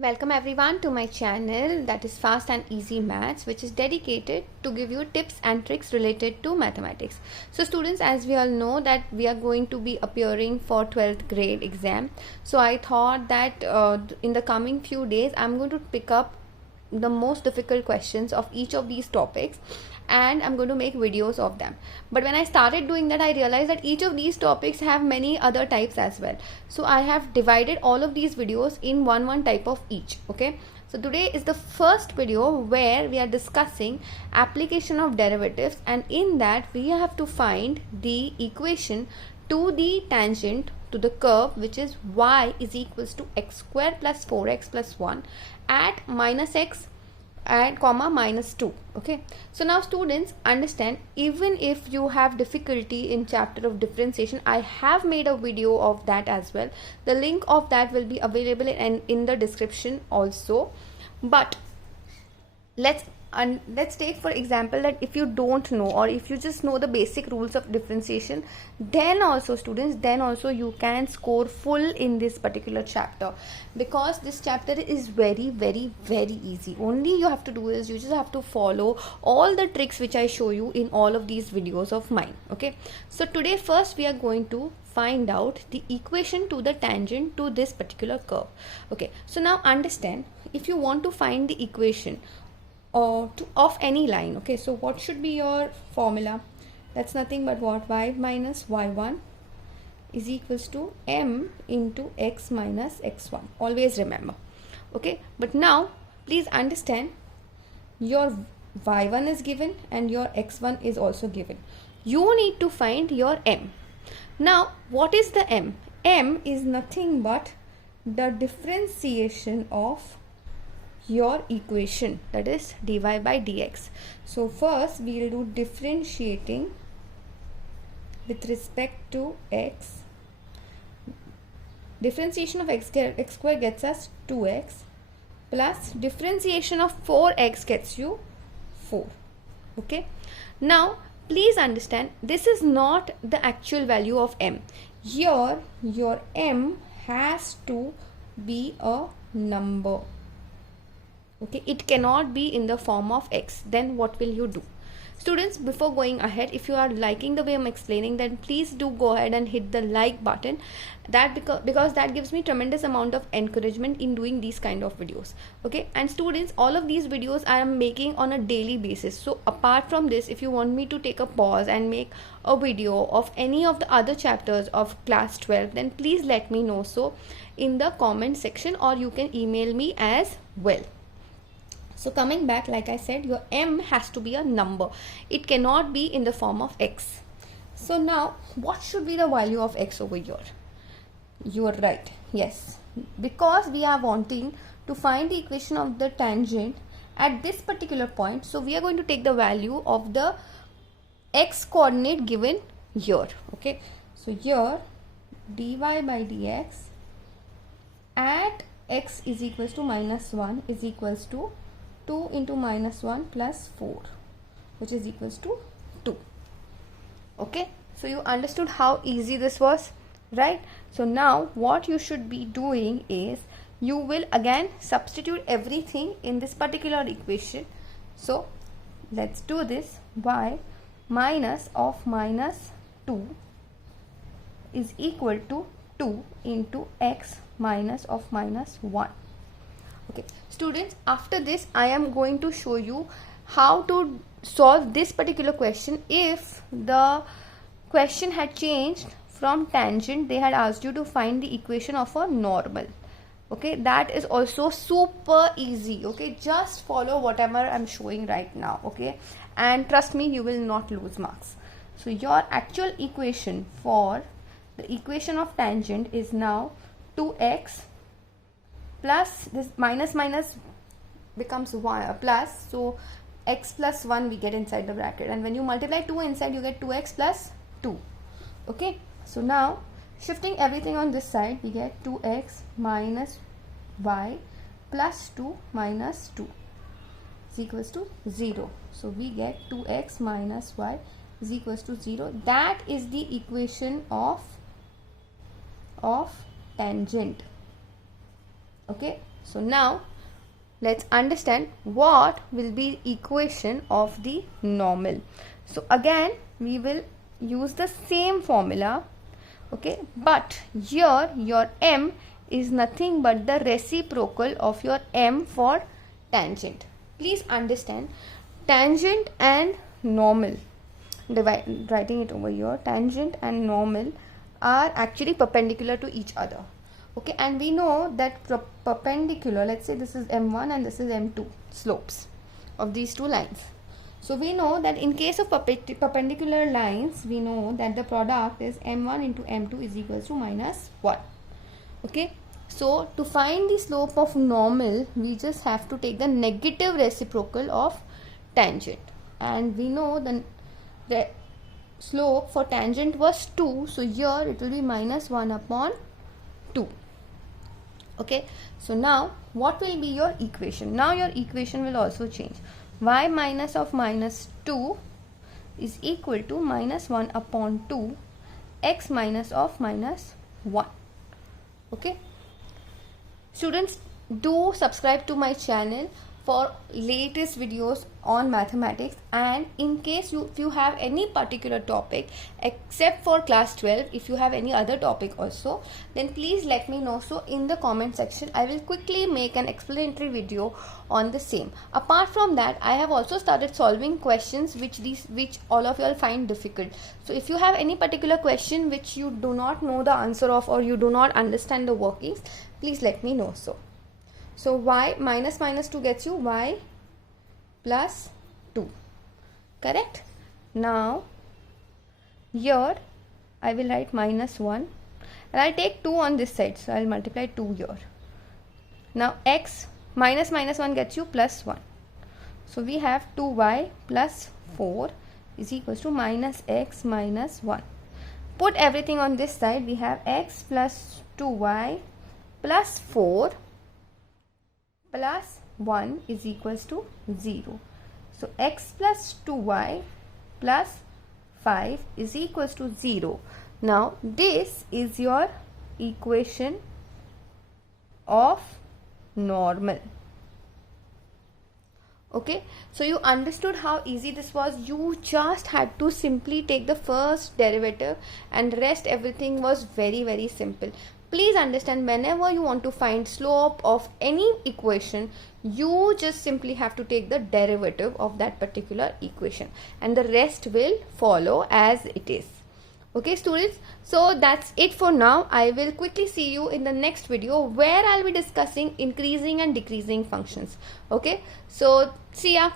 Welcome everyone to my channel, that is Fast and Easy Maths, which is dedicated to give you tips and tricks related to mathematics. So students, as we all know that we are going to be appearing for 12th grade exam. So I thought that in the coming few days I'm going to pick up the most difficult questions of each of these topics and I'm going to make videos of them. But when I started doing that, I realized that each of these topics have many other types as well. So I have divided all of these videos in one type of each. Okay, so today is the first video where we are discussing application of derivatives, and in that we have to find the equation to the tangent to the curve, which is y is equals to x square plus 4x plus 1 at minus x and comma minus 2. Okay, so now students understand, even if you have difficulty in chapter of differentiation, I have made a video of that as well. The link of that will be available in the description also. But let's take for example that if you don't know, or if you just know the basic rules of differentiation, then also students, then also you can score full in this particular chapter, because this chapter is very easy. Only you have to do is you just have to follow all the tricks which I show you in all of these videos of mine. Okay, so today first we are going to find out the equation to the tangent to this particular curve. Okay, so now understand, if you want to find the equation of any line, okay, so what should be your formula? That's nothing but what? Y minus y1 is equals to m into x minus x1. Always remember. Okay, but now please understand, your y1 is given and your x1 is also given. You need to find your m. Now what is the m? M is nothing but the differentiation of your equation, that is dy by dx. So first we will do differentiating with respect to x. Differentiation of x square gets us 2x, plus differentiation of 4x gets you 4. Okay, now please understand, this is not the actual value of m. Here your m has to be a number. Okay, it cannot be in the form of x. Then what will you do? Students, before going ahead, if you are liking the way I'm explaining, then please do go ahead and hit the like button. That because that gives me tremendous amount of encouragement in doing these kind of videos. Okay, and students, all of these videos I am making on a daily basis. So apart from this, if you want me to take a pause and make a video of any of the other chapters of class 12, then please let me know so in the comment section, or you can email me as well. So coming back, like I said, your m has to be a number. It cannot be in the form of x. So now what should be the value of x over here? You are right, yes, because we are wanting to find the equation of the tangent at this particular point. So we are going to take the value of the x coordinate given here. Okay, so here dy by dx at x is equals to minus 1 is equals to 2 into minus 1 plus 4, which is equals to 2. Okay, so you understood how easy this was, right? So now what you should be doing is, you will again substitute everything in this particular equation. So let's do this. Y minus of minus 2 is equal to 2 into x minus of minus 1. Okay, students, after this I am going to show you how to solve this particular question. If the question had changed from tangent, they had asked you to find the equation of a normal. Okay, that is also super easy. Okay, just follow whatever I'm showing right now. Okay, and trust me, you will not lose marks. So your actual equation for the equation of tangent is now 2x plus this minus becomes 1 plus, so x plus 1 we get inside the bracket, and when you multiply 2 inside, you get 2x plus 2. Okay, so now shifting everything on this side, we get 2x minus y plus 2 minus 2 is equals to 0. So we get 2x minus y is equals to 0. That is the equation of tangent. Okay, so now let's understand what will be equation of the normal. So again we will use the same formula, okay, but here your m is nothing but the reciprocal of your m for tangent. Please understand, tangent and normal, writing it over here, tangent and normal are actually perpendicular to each other. Okay, and we know that perpendicular, let's say this is m1 and this is m2 slopes of these two lines. So we know that in case of perpendicular lines, we know that the product is m1 into m2 is equals to -1. Okay, so to find the slope of normal, we just have to take the negative reciprocal of tangent, and we know the slope for tangent was 2, so here it will be -1 upon 2. Okay, so now what will be your equation? Now your equation will also change. Y minus of -2 is equal to -1 upon 2 x minus of -1. Okay, students, do subscribe to my channel for latest videos on mathematics, and in case if you have any particular topic except for class 12, if you have any other topic also, then please let me know. So in the comment section I will quickly make an explanatory video on the same. Apart from that, I have also started solving questions which all of you will find difficult. So if you have any particular question which you do not know the answer of, or you do not understand the workings, please let me know. So y minus 2 gets you y plus 2, correct? Now here I will write -1 and I'll take 2 on this side, so I'll multiply 2 here. Now x minus -1 gets you +1, so we have 2y plus 4 is equals to -x minus 1. Put everything on this side, we have x plus 2y plus 4 plus 1 is equals to 0. So x plus 2y plus 5 is equals to 0. Now this is your equation of normal. Okay, so you understood how easy this was. You just had to simply take the first derivative, and rest everything was very simple. Please understand, whenever you want to find slope of any equation, you just simply have to take the derivative of that particular equation, and the rest will follow as it is. Okay students, so that's it for now. I will quickly see you in the next video where I'll be discussing increasing and decreasing functions. Okay, so see ya.